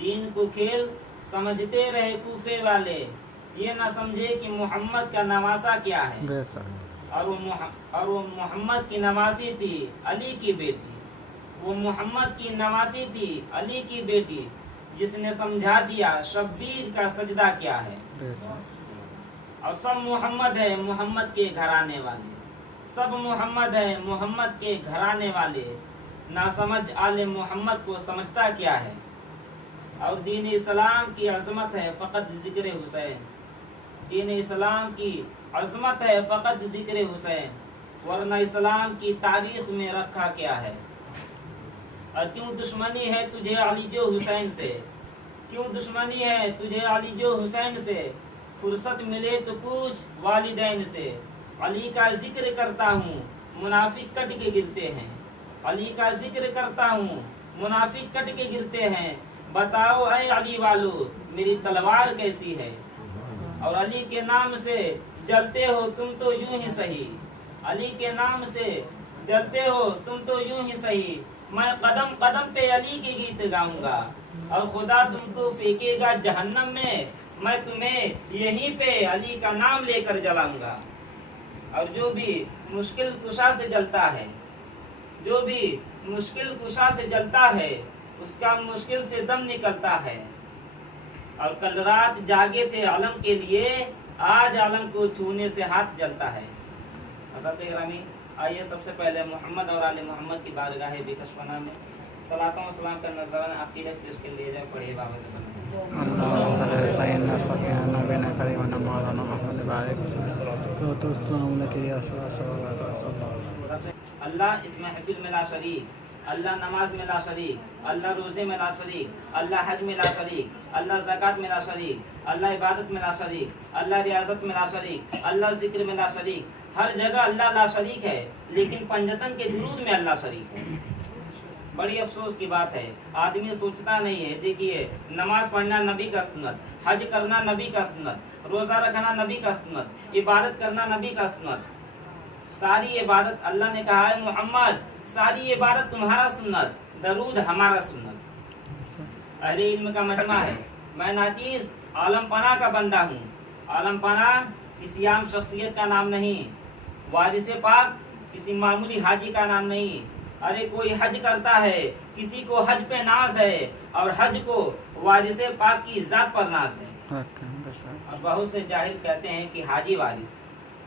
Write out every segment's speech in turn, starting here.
دین کو کھیل سمجھتے رہے کوفے والے، یہ نہ سمجھے کہ محمد کا نواسا کیا ہے۔ اور وہ محمد کی نواسی تھی علی کی بیٹی، وہ محمد کی نواسی تھی علی کی بیٹی، جس نے سمجھا دیا شبیر کا سجدہ کیا ہے۔ اور سب محمد ہے محمد کے گھرانے والے، سب محمد ہے محمد کے گھرانے والے، نہ سمجھ آل محمد کو سمجھتا کیا ہے۔ اور دین اسلام کی عظمت ہے فقط ذکر حسین، دین اسلام کی عظمت ہے فقط ذکر حسین، ورنہ اسلام کی تاریخ میں رکھا کیا ہے۔ اور کیوں دشمنی ہے تجھے علی جو حسین سے، کیوں دشمنی ہے تجھے علی جو حسین سے، فرصت ملے تو پوچھ والدین سے۔ علی کا ذکر کرتا ہوں منافق کٹ کے گرتے ہیں، علی کا ذکر کرتا ہوں منافق کٹ کے گرتے ہیں، بتاؤ اے علی والو میری تلوار کیسی ہے۔ اور علی کے نام سے جلتے ہو تم تو یوں ہی سہی، علی کے نام سے جلتے ہو تم تو یوں ہی سہی، میں قدم قدم پہ علی کے گیت گاؤں گا، اور خدا تم کو پھینکے گا جہنم میں تمہیں یہیں پہ علی کا نام لے کر جلاؤں گا۔ اور جو بھی مشکل کشا سے جلتا ہے، جو بھی مشکل کشا سے جلتا ہے، اس کا مشکل سے دم نکلتا ہے۔ اور کل رات جاگے تھے علم کے لیے، آج علم کو چھونے سے ہاتھ جلتا ہے۔ حضرت گرامی، آئیے سب سے پہلے محمد اور آل محمد کی بارگاہ بے کشفانہ میں صلاۃ و سلام کا نذرانہ عقیدت پیش کے لیے جائے، پڑھیے بابا سے اللہ اس محفل میں لا شریک، اللہ نماز میں لا شریک، اللہ روزے میں لا شریک، اللہ حج میں لا شریک، اللہ زکوٰۃ میں لا شریک، اللہ عبادت میں لا شریک، اللہ ریاضت میں لا شریک، اللہ ذکر میں لا شریک، ہر جگہ اللہ لا شریک ہے، لیکن پنجتن کے درود میں اللہ شریک ہے۔ بڑی افسوس کی بات ہے، آدمی سوچتا نہیں ہے۔ دیکھیے، نماز پڑھنا نبی کا سنت، حج کرنا نبی کا سنت، روزہ رکھنا نبی کا سنت، عبادت کرنا نبی کا سنت، ساری عبادت اللہ نے کہا ہے محمد ساری عبادت تمہارا سنت، درود ہمارا سنت۔ اہل علم کا مجمع ہے، میں ناچیز عالم پناہ کا بندہ ہوں۔ عالم پناہ کسی عام شخصیت کا نام نہیں، وارث پاک کسی معمولی حاجی کا نام نہیں۔ ارے کوئی حج کرتا ہے، کسی کو حج پہ ناز ہے، اور حج کو وارث پاک کی ذات پر ناز ہے۔ اور بہت سے جاہل کہتے ہیں کہ حاجی وارث،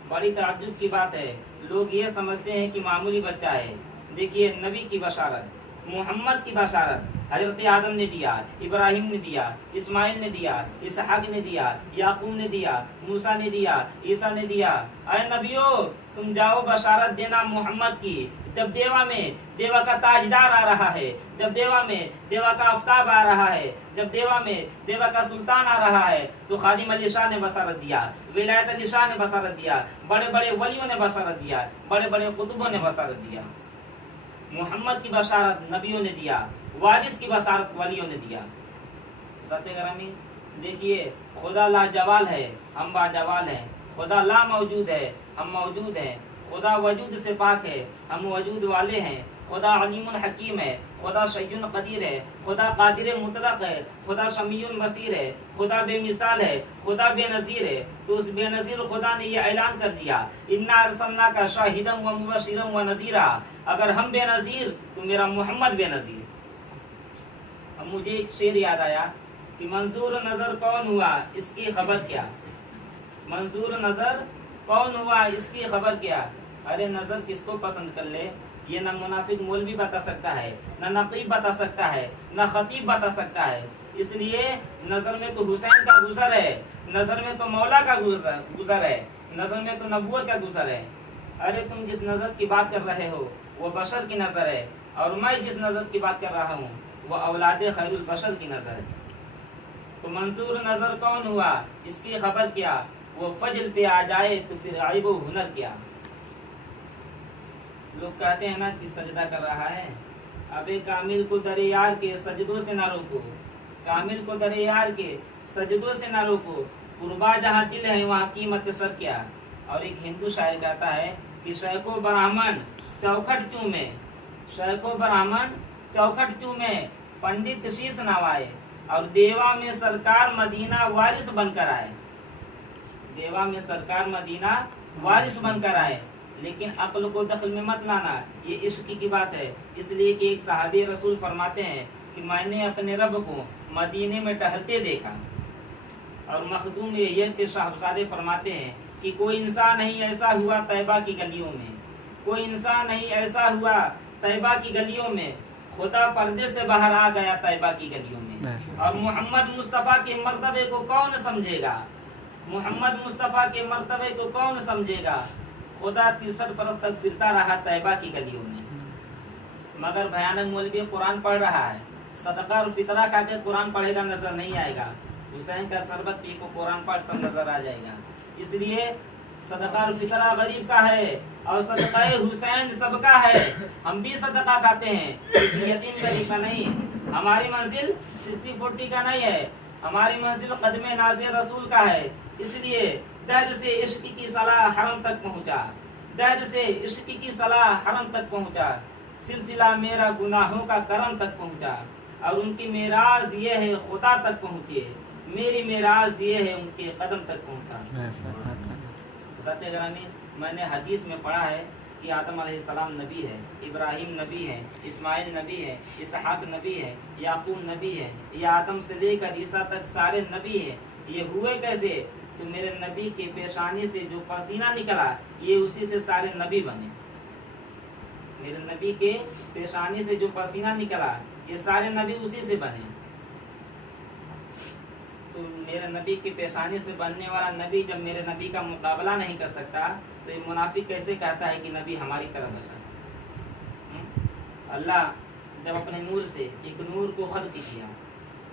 بڑی تعجب کی بات ہے، لوگ یہ سمجھتے ہیں کہ معمولی بچہ ہے۔ دیکھیے، نبی کی بشارت، محمد کی بشارت حضرت آدم نے دیا، ابراہیم نے دیا، اسماعیل نے دیا، اسحاق نے دیا، یعقوب نے دیا، موسیٰ نے دیا، عیسیٰ نے دیا۔ اے نبیو، تم جاؤ بشارت دینا محمد کی۔ جب دیوا میں دیوا کا تاجدار آ رہا ہے، جب دیوا میں دیوا کا آفتاب آ رہا ہے، جب دیوا میں دیوا کا سلطان آ رہا ہے، تو خادم علی شاہ نے بشارت دیا، ولایت علی شاہ نے بشارت دیا، بڑے بڑے ولیوں نے بشارت دیا، بڑے بڑے قطبوں نے بشارت دیا۔ محمد کی بشارت نبیوں نے دیا، وارث کی بشارت ولیوں نے دیا۔ ساتھ گرامی، دیکھیے، خدا لا جوال ہے، ہم با جوال ہیں، خدا لا موجود ہے، ہم موجود ہیں، خدا وجود سے پاک ہے، ہم وجود والے ہیں، خدا علیم الحکیم ہے، خدا شیء قدیر ہے، خدا قادر مطلق ہے، خدا سمیع بصیر ہے، خدا بے مثال ہے، خدا بے نظیر ہے۔ تو اس بے نظیر خدا نے یہ اعلان کر دیا، انا ارسلناک شاہدا و مبشرا و نذیرا، اگر ہم بے نظیر تو میرا محمد بے نظیر۔ اب مجھے ایک شعر یاد آیا کہ منظور نظر کون ہوا اس کی خبر کیا، منظور نظر کون ہوا اس کی خبر کیا۔ ارے نظر کس کو پسند کر لے، یہ نہ منافق مولوی بتا سکتا ہے، نہ نقیب بتا سکتا ہے، نہ خطیب بتا سکتا ہے۔ اس لیے نظر میں تو حسین کا گزر ہے، نظر میں تو مولا کا گزر ہے، نظر میں تو نبوت کا گزر ہے۔ ارے تم جس نظر کی بات کر رہے ہو وہ بشر کی نظر ہے، اور میں جس نظر کی بات کر رہا ہوں وہ اولاد خیر البشر کی نظر ہے۔ تو منظور نظر کون ہوا اس کی خبر کیا، وہ فجل پہ آ جائے تو پھر عیب و ہنر کیا۔ لوگ کہتے ہیں نا کہ سجدہ کر رہا ہے، ابے کامل کو در یار کے سجدوں سے نہ روکو، کامل کو در یار کے سجدوں سے نہ روکو، قربا جہاں دل ہے وہاں قیمت سر کیا۔ اور ایک ہندو شاعر کہتا ہے کہ شیخ و برہمن چوکھٹ چومے، شیخ و برہمن چوکھٹ چومے، پنڈت شیش نوائے، اور دیوا میں سرکار مدینہ وارث بن کر آئے، دیوا میں سرکار مدینہ وارث بن کر آئے، لیکن عقل کو دخل میں مت لانا، یہ عشق کی بات ہے۔ اس لیے کہ ایک صحابی رسول فرماتے ہیں کہ میں نے اپنے رب کو مدینے میں ٹہلتے دیکھا، اور مخدوم یہ کہ صاحبزادے فرماتے ہیں کہ کوئی انسان نہیں ایسا ہوا طیبہ کی گلیوں میں، کوئی انسان نہیں ایسا ہوا طیبہ کی گلیوں میں، خدا پردے سے باہر آ گیا طیبہ کی گلیوں میں۔ اور محمد مصطفیٰ کے مرتبے کو کون سمجھے گا، محمد مصطفیٰ کے مرتبے کو کون سمجھے گا، خدا 63 برس تک پھرتا رہا طیبہ کی گلیوں میں، مگر بھیانک مولوی قرآن پڑھ رہا ہے، صدقہ اور فطرہ کھا کے قرآن پڑھے گا نظر نہیں آئے گا، حسین کا شربت پی کو قرآن پڑھ سب نظر آ جائے گا۔ اس لیے صدقہ اور فطرہ غریب کا ہے اور صدقہ حسین سب کا ہے، ہم بھی صدقہ کھاتے ہیں، یتیم غریب کا نہیں۔ ہماری منزل 60-40 کا نہیں ہے، ہماری منزل قدم ناز رسول کا ہے۔ اس لیے درد سے عشق کی صلاح حرم تک پہنچا، درد سے عشق کی صلاح حرم تک پہنچا، سلسلہ میرا گناہوں کا کرم تک پہنچا، اور ان کی معراج یہ ہے خدا تک پہنچے، میری معراج یہ ہے ان کے قدم تک پہنچا۔ ذات گرامی، میں نے حدیث میں پڑھا ہے کہ آدم علیہ السلام نبی ہے، ابراہیم نبی ہے، اسماعیل نبی ہے، اسحاق نبی ہے، یعقوب نبی ہے، یہ آدم سے لے کر عیسیٰ تک سارے نبی ہیں۔ یہ ہوئے کیسے؟ تو میرے نبی کے پیشانی سے جو پسینہ نکلا یہ اسی سے سارے نبی بنے، میرے نبی کے پیشانی سے جو پسینہ نکلا یہ سارے نبی اسی سے بنے۔ تو میرے نبی کے پیشانی سے بننے والا نبی جب میرے نبی کا مقابلہ نہیں کر سکتا تو یہ منافق کیسے کہتا ہے کہ نبی ہماری طرح بچا؟ اللہ جب اپنے نور سے ایک نور کو خلق کیا،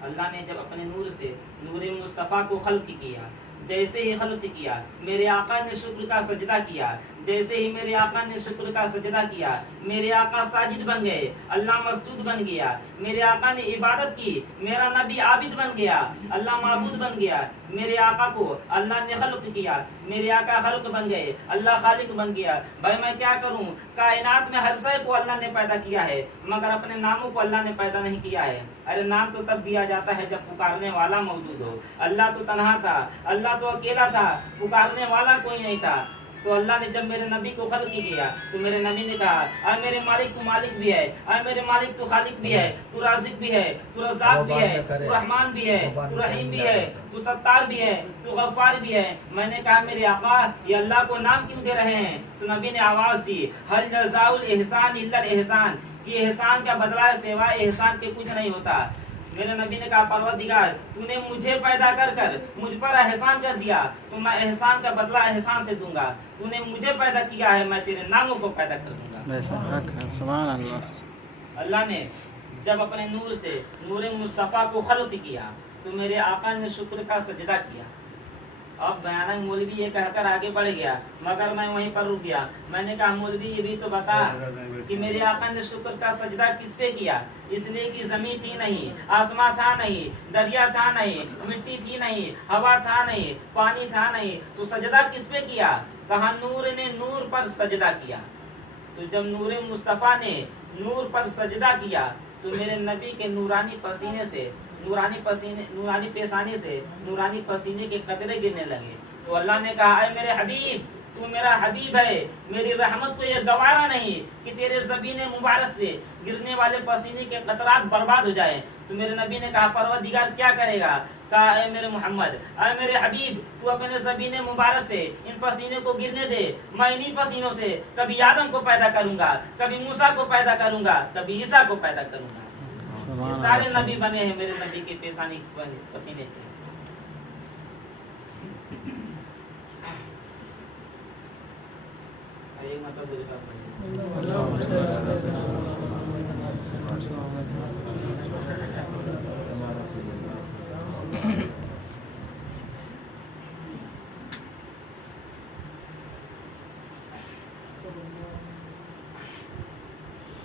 اللہ نے جب اپنے نور سے نور مصطفیٰ کو خلق کیا، جیسے ہی خلق کیا میرے آقا نے شکر کا سجدہ کیا، جیسے ہی میرے آقا نے شکر کا سجدہ کیا میرے آقا ساجد بن گئے، اللہ مسجود بن گیا، میرے آقا نے عبادت کی، میرا نبی عابد بن گیا، اللہ معبود بن گیا، میرے آقا کو اللہ نے خلق کیا، میرے آقا خلق بن گئے، اللہ خالق بن گیا۔ بھائی میں کیا کروں، کائنات میں ہر شے کو اللہ نے پیدا کیا ہے مگر اپنے ناموں کو اللہ نے پیدا نہیں کیا ہے۔ ارے نام تو تب دیا جاتا ہے جب پکارنے والا موجود ہو۔ اللہ تو تنہا تھا، اللہ تو اکیلا تھا، پکارنے والا کوئی نہیں تھا۔ تو اللہ نے جب میرے نبی کو خلق کیا تو میرے نبی نے کہا اے میرے مالک تو مالک بھی ہے، اے میرے مالک تو خالق بھی ہے، تو رازق بھی ہے، تو رزاق بھی ہے، تو رحمان بھی ہے، تو رحیم بھی ہے، تو ستار بھی ہے، تو غفار بھی ہے۔ میں نے کہا میرے آقا یہ اللہ کو نام کیوں دے رہے ہیں؟ تو نبی نے آواز دی ہل جزاء الاحسان الا الاحسان، کہ احسان کا بدلہ سوائے احسان کے کچھ نہیں ہوتا۔ میرے نبی نے کہا پروردگار تو نے مجھے پیدا کر کر مجھ پر احسان کر دیا تو میں احسان کا بدلہ احسان سے دوں گا، تو نے مجھے پیدا کیا ہے میں تیرے ناموں کو پیدا کر دوں گا۔ سبحان اللہ۔ اللہ نے جب اپنے نور سے نور مصطفیٰ کو خلق کیا تو میرے آقا نے شکر کا سجدہ کیا۔ اب بھیانک مولوی یہ کہہ کر آگے بڑھ گیا مگر میں وہیں پر رک گیا۔ میں نے کہا مولوی یہ بھی تو بتا کہ میرے آقا نے شکر کا سجدہ کس پہ کیا؟ اس لیے کہ زمین تھی نہیں، آسمان تھا نہیں، دریا تھا نہیں، مٹی تھی نہیں، ہوا تھا نہیں، پانی تھا نہیں، تو سجدہ کس پہ کیا؟ کہا نور نے نور پر سجدہ کیا۔ تو جب نور مصطفیٰ نے نور پر سجدہ کیا تو میرے نبی کے نورانی پسینے سے نورانی پیشانی سے نورانی پسینے کے قطرے گرنے لگے۔ تو اللہ نے کہا اے میرے حبیب تو میرا حبیب ہے، میری رحمت کو یہ گوارا نہیں کہ تیرے زبین مبارک سے گرنے والے پسینے کے قطرات برباد ہو جائیں۔ تو میرے نبی نے کہا پروردگار کیا کرے گا؟ کہا اے میرے محمد، اے میرے حبیب تو اپنے زبین مبارک سے ان پسینے کو گرنے دے، میں انہی پسینوں سے کبھی آدم کو پیدا کروں گا، کبھی موسیٰ کو پیدا کروں گا، کبھی عیسیٰ کو پیدا کروں گا۔ یہ سارے نبی بنے ہیں میرے نبی کے پیشانی پسینے کے۔ ایک مطلب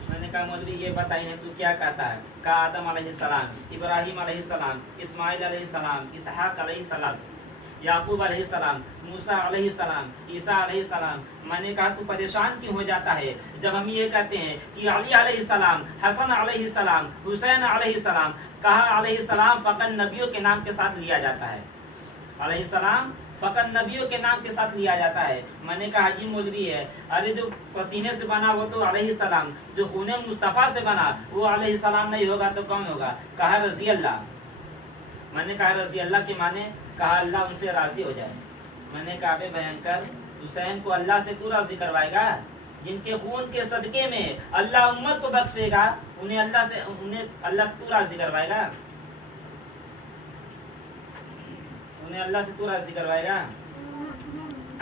میں نے کہا مولوی یہ بتائیے تو کیا کہتا ہے؟ کہا آدم علیہ السلام، ابراہیم علیہ السلام، اسماعیل علیہ السلام، اسحاق علیہ السلام، یعقوب علیہ السلام، موسیٰ علیہ السلام، عیسیٰ علیہ السلام۔ میں نے کہا تو پریشان کیوں ہو جاتا ہے جب ہم یہ کہتے ہیں کہ علی علیہ السلام، حسن علیہ السلام، حسین علیہ السلام، کہا علیہ السلام فقط نبیوں کے نام کے ساتھ لیا جاتا ہے، علیہ السلام فقط نبیوں کے نام کے ساتھ لیا جاتا ہے۔ میں نے کہا حاجی مولوی ہے، ارے جو پسینے سے بنا وہ تو علیہ السلام، جو خون مصطفیٰ سے بنا وہ علیہ السلام نہیں ہوگا تو کون ہوگا؟ کہا رضی اللہ۔ میں نے کہا رضی اللہ کے معنی؟ کہا اللہ ان سے راضی ہو جائے۔ میں نے کہا بے بیان کر، حسین کو اللہ سے تو راضی کروائے گا؟ جن کے خون کے صدقے میں اللہ امت کو بخشے گا، انہیں اللہ سے تو راضی کروائے گا؟ انہیں اللہ سے تو راضی کروائے گا؟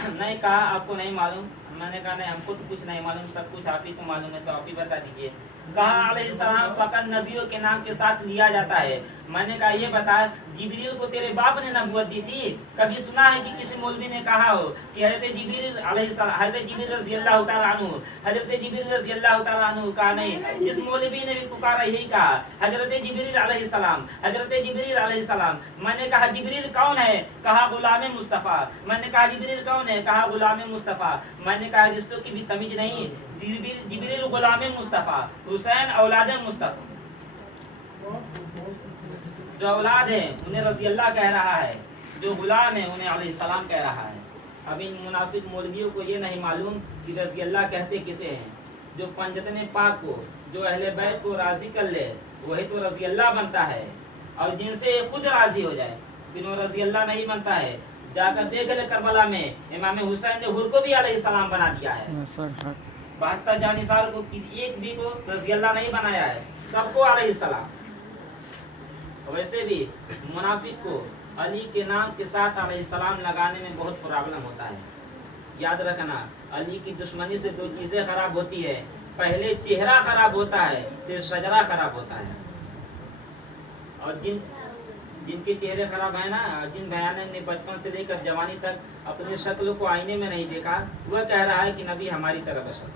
نہیں کہا آپ کو نہیں معلوم۔ میں نے کہا نہیں ہم کو تو کچھ نہیں معلوم، سب کچھ آپ ہی کو معلوم ہے، تو آپ ہی بتا دیجیے۔ کہا علیہ السلام فقط نبیوں کے نام کے ساتھ لیا جاتا ہے۔ میں نے کہا یہ بتا جبریل کو تیرے باپ نے نبوت دی تھی؟ کبھی سنا ہے کہ کسی مولوی نے کہا ہو کہ حضرت جبریل علیہ السلام، حضرت جبریل رضی اللہ تعالیٰ عنہ، حضرت جبریل رضی اللہ تعالیٰ عنہ؟ کہا نہیں۔ جس مولوی نے بھی پکارا یہی کہا حضرت جبریل علیہ السلام، حضرت جبریل علیہ السلام۔ میں نے کہا جبریل کون ہے؟ کہا غلام مصطفیٰ۔ میں نے کہا جبریل کون ہے؟ کہا غلام مصطفیٰ۔ میں نے کہا رشتوں کی بھی تمیز نہیں، جبریل غلام مصطفیٰ، حسین اولاد مصطفیٰ، جو اولاد ہے انہیں رضی اللہ کہہ رہا ہے، جو غلام ہے انہیں علیہ السلام کہہ رہا ہے۔ اب ان منافق مولویوں کو یہ نہیں معلوم کہ رضی اللہ کہتے کسے ہیں۔ جو پنجتن پاک کو، جو اہل بیت کو راضی کر لے وہی تو رضی اللہ بنتا ہے، اور جن سے خود راضی ہو جائے پھر وہ رضی اللہ نہیں بنتا ہے۔ جا کر دیکھ لے کربلا میں امام حسین نے حر کو بھی علیہ السلام بنا دیا ہے۔ 72 جانثار کو کسی ایک بھی کو رضی اللہ نہیں بنایا ہے، سب کو علیہ السلام۔ ویسے بھی منافق کو علی کے نام کے ساتھ علیہ السلام لگانے میں بہت پرابلم ہوتا ہے۔ یاد رکھنا علی کی دشمنی سے دو چیزیں خراب ہوتی ہے، پہلے چہرہ خراب ہوتا ہے، پھر شجرہ خراب ہوتا ہے۔ اور جن کے چہرے خراب ہیں نا، جن بھیانوں نے بچپن سے لے کر جوانی تک اپنی شکل کو آئینے میں نہیں دیکھا، وہ کہہ رہا ہے کہ نبی ہماری طرح بشر،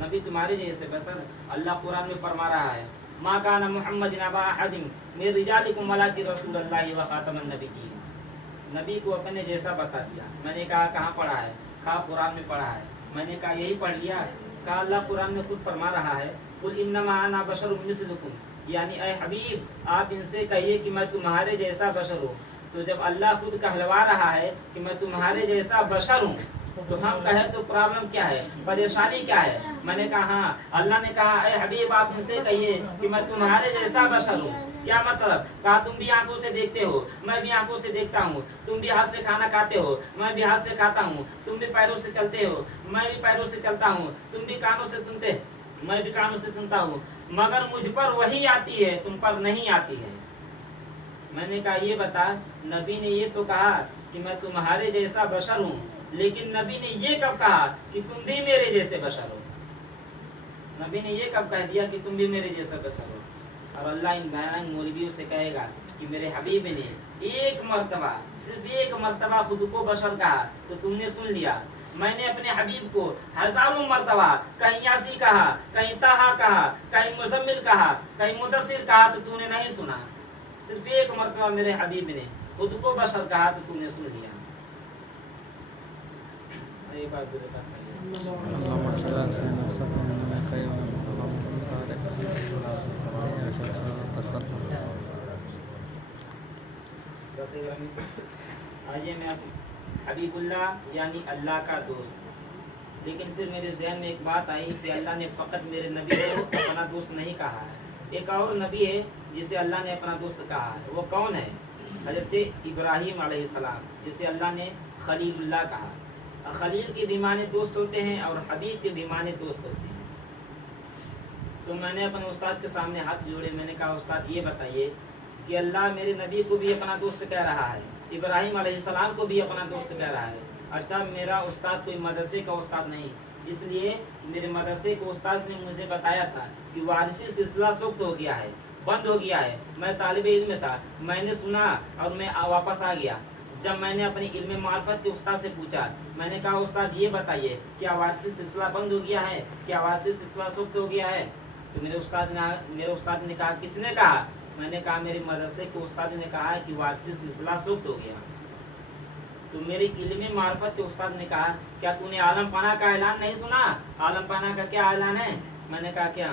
نبی تمہارے جیسے بشر۔ اللہ قرآن میں فرما رہا ہے ما کان محمد ابا احد من رجالکم ولکن رسول اللہ وخاتم النبیین۔ نبی کو اپنے جیسا بتا دیا۔ میں نے کہا کہاں پڑھا ہے؟ کہا قرآن میں پڑھا ہے۔ میں نے کہا یہی پڑھ لیا؟ کہا اللہ قرآن میں خود فرما رہا ہے قل انما انا بشر مثلکم، یعنی اے حبیب آپ ان سے کہیے کہ میں تمہارے جیسا بشر ہوں۔ تو جب اللہ خود کہلوا رہا ہے کہ میں تمہارے جیسا بشر ہوں تو ہم کہیں تو پرابلم کیا ہے، پریشانی کیا ہے؟ میں نے کہا ہاں اللہ نے کہا اے حبیب آپ ان سے کہیے کہ میں تمہارے جیسا بشر ہوں۔ کیا مطلب؟ کہا تم بھی آنکھوں سے دیکھتے ہو، میں بھی آنکھوں سے دیکھتا ہوں، تم بھی ہاتھ سے کھانا کھاتے ہو، میں بھی ہاتھ سے کھاتا ہوں، تم بھی پیروں سے چلتے ہو، میں بھی پیروں سے چلتا ہوں، تم بھی کانوں سے سنتے، میں بھی کانوں سے سنتا ہوں، مگر مجھ پر وہی آتی ہے تم پر نہیں آتی ہے۔ میں نے کہا یہ بتا نبی نے یہ تو کہا کہ میں تمہارے جیسا بشر ہوں، لیکن نبی نے یہ کب کہا کہ تم بھی میرے جیسے بشر ہو؟ نبی نے یہ کب کہہ دیا کہ تم بھی میرے جیسا بشر ہو؟ اور اللہ ان بیان مولویوں سے کہے گا کہ میرے حبیب نے ایک مرتبہ، صرف ایک مرتبہ خود کو بشر کہا تو تم نے سن لیا۔ میں نے اپنے حبیب کو ہزاروں مرتبہ کہیں یاسی کہا، کہیں طہا کہا، کہیں مزمل کہا، کہیں مدثر کہا تو تم نے نہیں سنا۔ صرف ایک مرتبہ میرے حبیب نے خود کو بشر کہا تو تم نے سن لیا۔ ایک بات بتا آئیے میں حبیب اللہ یعنی اللہ کا دوست، لیکن پھر میرے ذہن میں ایک بات آئی کہ اللہ نے فقط میرے نبی کو اپنا دوست نہیں کہا ہے، ایک اور نبی ہے جسے اللہ نے اپنا دوست کہا ہے۔ وہ کون ہے؟ حضرت ابراہیم علیہ السلام، جسے اللہ نے خلیل اللہ کہا۔ خلیل کے بھی معنی دوست ہوتے ہیں اور حبیب کے بھی معنی دوست ہوتے ہیں۔ تو میں نے اپنے استاد کے سامنے ہاتھ جوڑے، میں نے کہا استاد یہ بتائیے کہ اللہ میرے نبی کو بھی اپنا دوست کہہ رہا ہے، ابراہیم علیہ السلام کو بھی اپنا دوست کہہ رہا ہے۔ اچھا میرا استاد کوئی مدرسے کا استاد نہیں، اس لیے میرے مدرسے کے استاد نے مجھے بتایا تھا کہ وارثی سلسلہ سخت ہو گیا ہے، بند ہو گیا ہے۔ میں طالب علم تھا، میں نے سنا اور میں واپس آ گیا۔ جب میں نے اپنی علم معرفت کے استاد سے پوچھا، میں نے کہا استاد یہ بتائیے کیا وارثی سلسلہ بند ہو گیا ہے، کیا وارثی سلسلہ سخت ہو گیا ہے؟ تو میرے استاد نے کہا کس نے کہا؟ میں نے کہا میرے مدرسے کے استاد نے کہا کہ وارثی سلسلہ سخت ہو گیا۔ تو میری علمی معرفت کے استاد نے کہا کیا تو نے عالم پناہ کا اعلان نہیں سنا؟ عالم پناہ کا کیا اعلان ہے؟ میں نے کہا کیا؟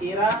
13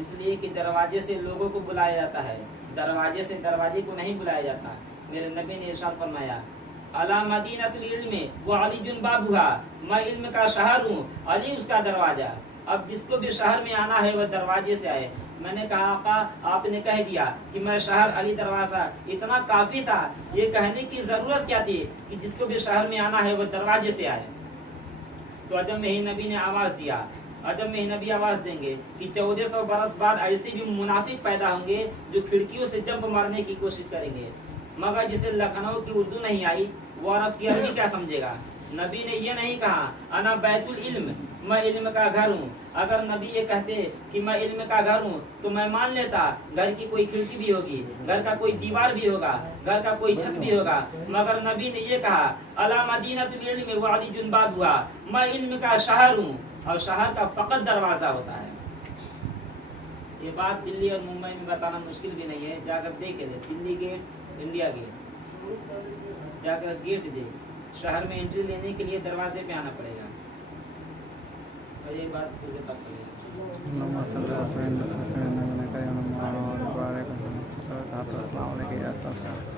اس لیے کہ دروازے سے لوگوں کو بلایا جاتا ہے، دروازے سے دروازے کو نہیں بلایا جاتا۔ میرے نبی نے ارشاد فرمایا الا مدینۃ العلم وعلی بابھا، میں علم کا شہر ہوں، علی اس کا دروازہ۔ اب جس کو بھی شہر میں آنا ہے وہ دروازے سے آئے۔ میں نے کہا آقا آپ نے کہہ دیا کہ میں شہر علی دروازہ، اتنا کافی تھا، یہ کہنے کی ضرورت کیا تھی کہ جس کو بھی شہر میں آنا ہے وہ دروازے سے آئے؟ تو عجم میں ہی نبی نے آواز دیا، عجم میں ہی نبی آواز دیں گے کہ 1400 برس بعد ایسے بھی منافق پیدا ہوں گے جو کھڑکیوں سے جمپ مارنے کی کوشش کریں گے، مگر جسے لکھنؤ کی اردو نہیں آئی وہ عرب کی عربی کیا سمجھے گا؟ نبی نے یہ نہیں کہا انا بیت العلم، میں علم کا گھر ہوں۔ اگر نبی یہ کہتے کہ میں علم کا گھر ہوں تو میں مان لیتا گھر کی کوئی کھڑکی بھی ہوگی، گھر کا کوئی دیوار بھی ہوگا، گھر کا کوئی چھت بھی ہوگا، مگر نبی نے یہ کہا الا مدینۃ العلم وعلی بابھا، میں علم کا شہر ہوں، اور شہر کا فقط دروازہ ہوتا ہے۔ یہ بات دلی اور ممبئی میں بتانا مشکل بھی نہیں ہے، جا کر دیکھ لے، دلی گیٹ، انڈیا گیٹ، جا کر گیٹ دے، شہر میں انٹری لینے کے لیے دروازے پہ آنا پڑے گا، اور یہ بات تجھے پتہ پڑے گا۔ السلام علیکم۔